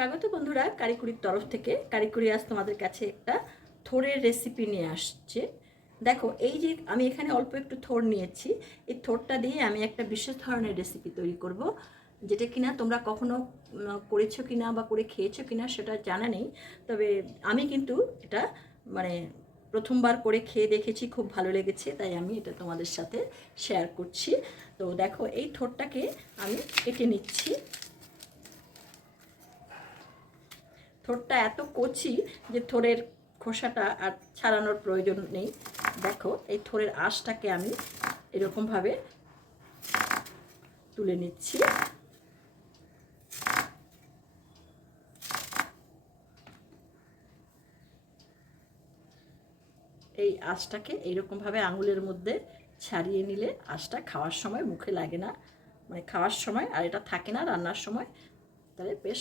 স্বাগত বন্ধুরা কারিকুরির তরফ থেকে। কারিকুরি আজ তোমাদের কাছে একটা থোড়ের রেসিপি নিয়ে আসছে। দেখো, এই যে আমি এখানে অল্প একটু থোড় নিয়েছি। এই থোড়টা দিয়ে আমি একটা বিশেষ ধরনের রেসিপি তৈরি করব, যেটা কিনা তোমরা কখনো করেছ কিনা বা করে খেয়েছো কিনা সেটা জানা নেই। তবে আমি কিন্তু এটা মানে প্রথমবার করে খেয়ে দেখেছি, খুব ভালো লেগেছে, তাই আমি এটা তোমাদের সাথে শেয়ার করছি। তো দেখো, এই থোড়টাকে আমি কেটে নিচ্ছি। থোড়টা এত কচি যে থোরের খোসাটা আর ছাড়ানোর প্রয়োজন নেই। দেখো, এই থোরের আঁশটাকে আমি এরকমভাবে তুলে নিচ্ছি। এই আঁশটাকে এইরকমভাবে আঙুলের মধ্যে ছাড়িয়ে নিলে আঁশটা খাওয়ার সময় মুখে লাগে না। মানে খাওয়ার সময় আর এটা থাকে না রান্নার সময়। তাহলে বেশ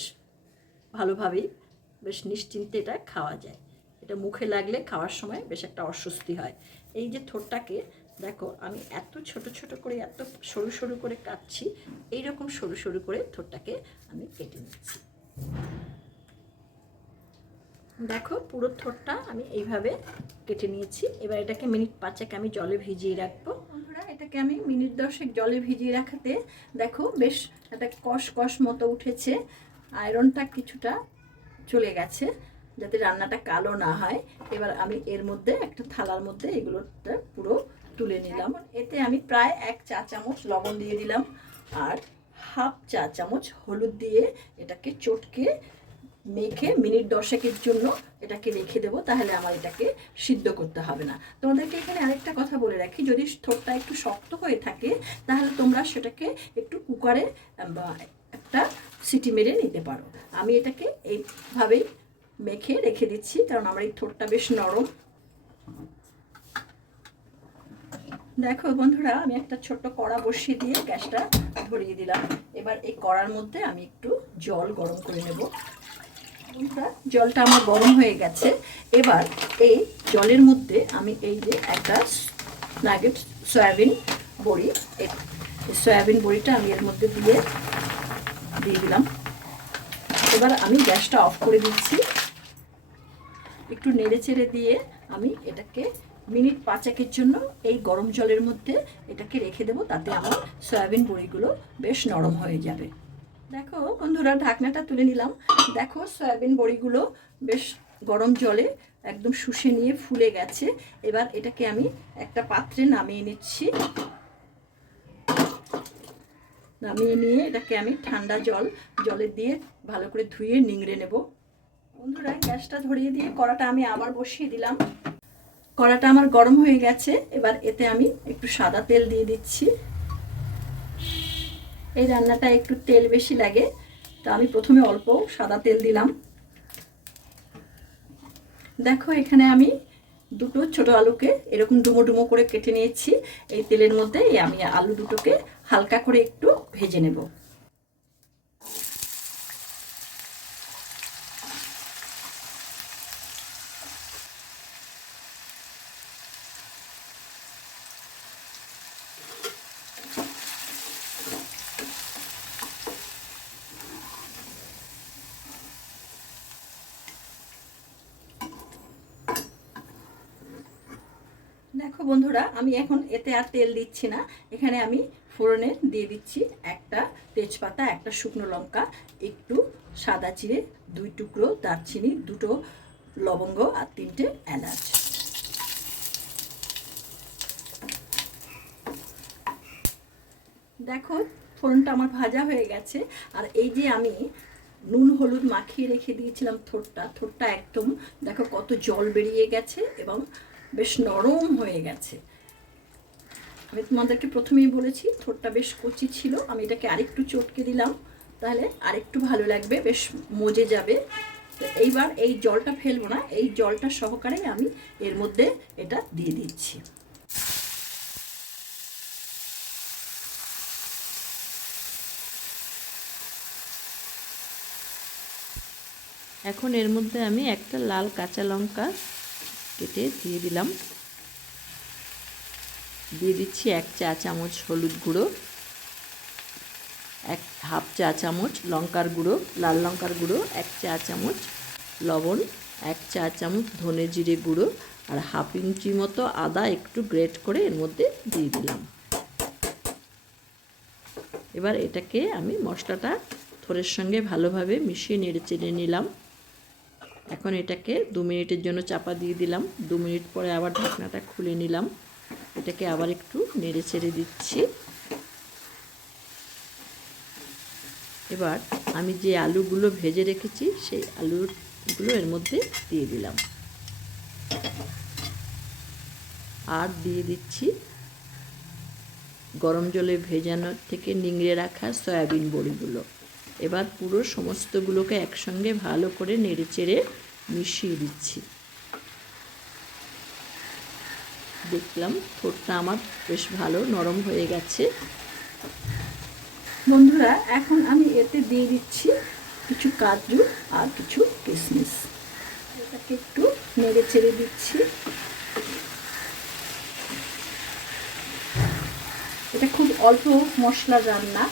ভালোভাবেই বেশ নিশ্চিন্তে এটা খাওয়া যায়। এটা মুখে লাগলে খাওয়ার সময় বেশ একটা অস্বস্তি হয়। এই যে থোরটাকে দেখো, আমি এত ছোট ছোট করে, এত সরু সরু করে কাটছি, এইরকম সরু সরু করে থোরটাকে আমি কেটে নিচ্ছি। দেখো, পুরো থোরটা আমি এইভাবে কেটে নিয়েছি। এবার এটাকে মিনিট পাঁচেক আমি জলে ভিজিয়ে রাখব। বন্ধুরা, এটাকে আমি মিনিট দশেক জলে ভিজিয়ে রাখাতে, দেখো, বেশ একটা কষ কষ মতো উঠেছে। আয়রনটা কিছুটা চলে গেছে, যাতে রান্নাটা কালো না হয়। এবার আমি এর মধ্যে একটা থালার মধ্যে এগুলোটা পুরো তুলে নিলাম। এতে আমি প্রায় এক চা চামচ লবণ দিয়ে দিলাম আর হাফ চা চামচ হলুদ দিয়ে এটাকে চটকে মেখে মিনিট দশেকের জন্য এটাকে রেখে দেবো, তাহলে আমার এটাকে সিদ্ধ করতে হবে না। তোমাদেরকে এখানে আরেকটা কথা বলে রাখি, যদি ঠোঁটটা একটু শক্ত হয়ে থাকে, তাহলে তোমরা সেটাকে একটু কুকারে একটা সিটি মেরে নিতে পারো। আমি এটাকে এইভাবেই মেখে রেখে দিচ্ছি, কারণ আমার এই ঠোঁটটা বেশ নরম। দেখো বন্ধুরা, আমি একটা ছোট্ট কড়া বসিয়ে দিয়ে গ্যাসটা ধরিয়ে দিলাম। এবার এই কড়ার মধ্যে আমি একটু জল গরম করে নেব। বন্ধুরা, জলটা আমার গরম হয়ে গেছে। এবার এই জলের মধ্যে আমি এই যে একটা নাগেট সয়াবিন বড়ি সয়াবিন বড়িটা আমি এর মধ্যে দিয়ে দিয়ে দিলাম। এবার আমি গ্যাসটা অফ করে দিচ্ছি। একটু নেড়ে চেড়ে দিয়ে আমি এটাকে মিনিট পাঁচেকের জন্য এই গরম জলের মধ্যে এটাকে রেখে দেবো, তাতে আমার সয়াবিন বড়িগুলো বেশ নরম হয়ে যাবে। দেখো বন্ধুরা, ঢাকনাটা তুলে নিলাম। দেখো সয়াবিন বড়িগুলো বেশ গরম জলে একদম শুষে নিয়ে ফুলে গেছে। এবার এটাকে আমি একটা পাত্রে নামিয়ে নিচ্ছি। নামিয়ে নিয়ে এটাকে আমি ঠান্ডা জল, জলে দিয়ে ভালো করে ধুয়ে নিংড়ে নেব। বন্ধুরা গ্যাসটা ধরিয়ে দিয়ে কড়াটা আমি আবার বসিয়ে দিলাম। কড়াটা আমার গরম হয়ে গেছে, এবার এতে আমি একটু সাদা তেল দিয়ে দিচ্ছি। এই রান্নাটা একটু তেল বেশি লাগে, তা আমি প্রথমে অল্প সাদা তেল দিলাম। দেখো, এখানে আমি দুটো ছোট আলুকে এরকম ডুমো ডুমো করে কেটে নিয়েছি। এই তেলের মধ্যে আমি আলু দুটোকে হালকা করে একটু ভেজে নেব। দেখো বন্ধুরা আমি এখন এতে আর তেল দিচ্ছি না। এখানে আমি ফোড়নে দিয়ে দিচ্ছি একটা তেজপাতা, একটা শুকনো লঙ্কা, একটু সাদা চিড়ে দুই টুকরো দারচিনি, দুটো লবঙ্গ আর তিনটে এলাচ। দেখো, ফোড়নটা আমার ভাজা হয়ে গেছে। আর এই যে আমি নুন, হলুদ মাখিয়ে রেখে দিয়েছিলাম থোটটা থোটটা একদম দেখো কত জল বেরিয়ে গেছে এবং বেশ নরম হয়ে গেছে। আমি তোমাদেরকে প্রথমেই বলেছি থোরটা বেশ কচি ছিল, আমি এটাকে আরেকটু চটকে দিলাম, তাহলে আরেকটু ভালো লাগবে, বেশ মজে যাবে। তো এইবার এই জলটা ফেলব না, এই জলটা সহকারে আমি এর মধ্যে এটা দিয়ে দিচ্ছি। এখন এর মধ্যে আমি একটা লাল কাঁচা লঙ্কা কেটে দিয়ে দিলাম। দিয়ে দিচ্ছি এক চা চামচ হলুদ গুঁড়ো, এক হাফ চা চামচ লঙ্কার গুঁড়ো, লাল লঙ্কার গুঁড়ো, এক চা চামচ লবণ, এক চা চামচ ধনে জিরে গুঁড়ো আর হাফ ইঞ্চি মতো আদা একটু গ্রেট করে এর মধ্যে দিয়ে দিলাম। এবার এটাকে আমি মশলাটা থোড়ের সঙ্গে ভালোভাবে মিশিয়ে নেড়ে চেড়ে নিলাম। এখন এটাকে দু মিনিটের জন্য চাপা দিয়ে দিলাম। দু মিনিট পরে আবার ঢাকনাটা খুলে নিলাম। এটাকে আবার একটু নেড়ে চেড়ে দিচ্ছি। এবার আমি যে আলুগুলো ভেজে রেখেছি, সেই আলুগুলো এর মধ্যে দিয়ে দিলাম। আর দিয়ে দিচ্ছি গরম জলে ভেজানো থেকে নিংড়ে রাখা সয়াবিন বড়িগুলো। এবার পুরো সমস্তগুলোকে একসঙ্গে ভালো করে নেড়ে চেড়ে মিশিয়ে দিচ্ছি। দেখলাম। ঠোঁটটা আমার বেশ ভালো, নরম হয়ে গেছে। বন্ধুরা, এখন আমি এতে দিয়ে দিচ্ছি কিছু কাজু আর কিছু কিশমিশ এটাকে একটু নেড়ে চেড়ে দিচ্ছি। এটা খুব অল্প মশলা রান্না।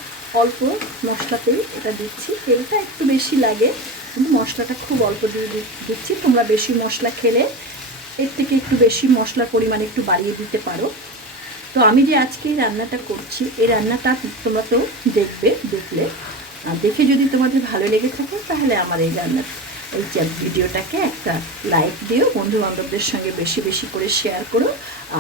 অল্প মশলাতেই এটা দিচ্ছি। তেলটা একটু বেশি লাগে, কিন্তু মশলাটা খুব অল্প দিয়ে দিচ্ছি। তোমরা বেশি মশলা খেলে এর থেকে একটু বেশি মশলা পরিমাণ একটু বাড়িয়ে দিতে পারো। তো আমি যে আজকে এই রান্নাটা করছি, এই রান্নাটা তোমরা তো দেখবে, দেখলে। আর দেখে যদি তোমাদের ভালো লেগে থাকে, তাহলে আমার এই রান্নার এই ভিডিওটাকে একটা লাইক দিও। বন্ধু বান্ধবদের সঙ্গে বেশি বেশি করে শেয়ার করো।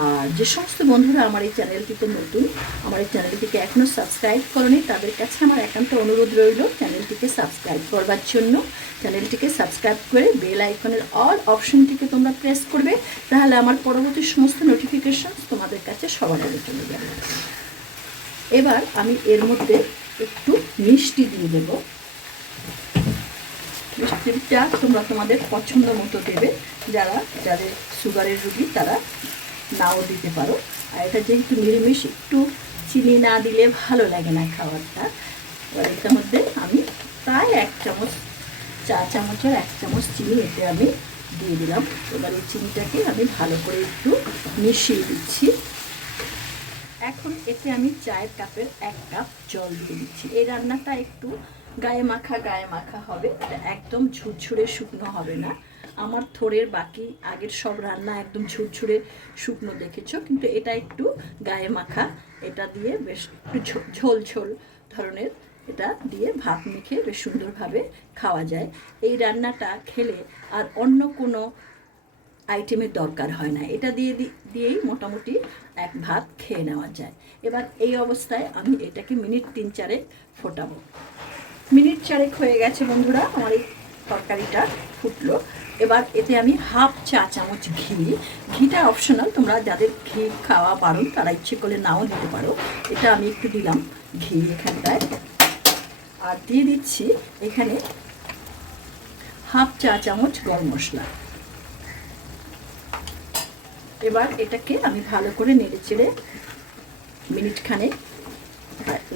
আর যে সমস্ত বন্ধুরা আমার এই চ্যানেলটিতে নতুন, আমার এই চ্যানেলটিকে এখনও সাবস্ক্রাইব করনি, তাদের কাছে আমার একান্ত অনুরোধ রইল চ্যানেলটিকে সাবস্ক্রাইব করবার জন্য। চ্যানেলটিকে সাবস্ক্রাইব করে বেল আইকনের অল অপশনটিকে তোমরা প্রেস করবে, তাহলে আমার পরবর্তী সমস্ত নোটিফিকেশন তোমাদের কাছে সবার আগে চলে যাবে। এবার আমি এর মধ্যে একটু মিষ্টি দিয়ে দেবো। মিষ্টিটা তোমরা তোমাদের পছন্দ মতো দেবে, যারা, যাদের সুগারের রুগী, তারা নাও দিতে পারো। আর এটা যেহেতু নিরামিষ, একটু চিনি না দিলে ভালো লাগে না খাবারটা। এবার এটার মধ্যে আমি প্রায় এক চামচ, চা চামচের এক চামচ চিনি এতে আমি দিয়ে দিলাম। এবার এই চিনিটাকে আমি ভালো করে একটু মিশিয়ে দিচ্ছি। এখন এতে আমি চায়ের কাপের এক কাপ জল দিয়ে দিচ্ছি। এই রান্নাটা একটু গায়ে মাখা গায়ে মাখা হবে। একদম ঝুরঝুরে শুকনো হবে না। আমার থোরের বাকি আগের সব রান্না একদম ঝুরঝুরে শুকনো দেখেছ, কিন্তু এটা একটু গায়ে মাখা। এটা দিয়ে বেশ একটু ঝোল ঝোল ধরনের এটা দিয়ে ভাত মেখে বেশ সুন্দরভাবে খাওয়া যায়। এই রান্নাটা খেলে আর অন্য কোনো আইটেমের দরকার হয় না। এটা দিয়ে দিয়েই মোটামুটি এক ভাত খেয়ে নেওয়া যায়। এবার এই অবস্থায় আমি এটাকে মিনিট তিন চারেক ফোটাবো। চারেক হয়ে গেছে বন্ধুরা, আমার এই তরকারিটা ফুটলো। এবার এতে আমি হাফ চা চামচ ঘি। ঘিটা অপশনাল তোমরা যাদের ঘি খাওয়া পারো, তারা ইচ্ছে করলে নাও দিতে পারো। এটা আমি একটু দিলাম ঘি এখানটায়। আর দিয়ে দিচ্ছি এখানে হাফ চা চামচ গরম মশলা। এবার এটাকে আমি ভালো করে নেড়ে চেড়ে মিনিট খানে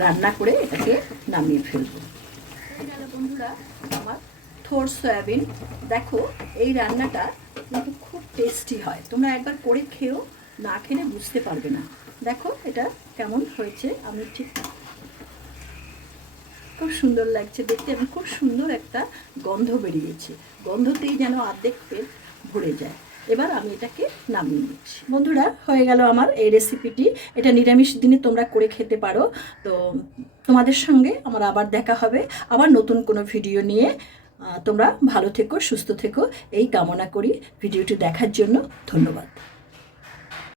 রান্না করে এটাকে নামিয়ে ফেলব। বন্ধুরা আমার থোর সয়াবিন। দেখো, এই রান্নাটা কিন্তু খুব টেস্টি হয়। তোমরা একবার করে খেও না খেলে বুঝতে পারবে না। দেখো, এটা কেমন হয়েছে, আমি ঠিক খুব সুন্দর লাগছে দেখতে এবং খুব সুন্দর একটা গন্ধ বেরিয়েছে। গন্ধতেই যেন আর্ধেক পেট ভরে যায়। এবার আমি এটাকে নামিয়ে নিচ্ছি। বন্ধুরা, হয়ে গেল আমার এই রেসিপিটি এটা নিরামিষ দিনে তোমরা করে খেতে পারো। তো তোমাদের সঙ্গে আমার আবার দেখা হবে। আবার নতুন কোনো ভিডিও নিয়ে তোমরা ভালো থেকো, সুস্থ থেকো। এই কামনা করি ভিডিওটি দেখার জন্য। ধন্যবাদ।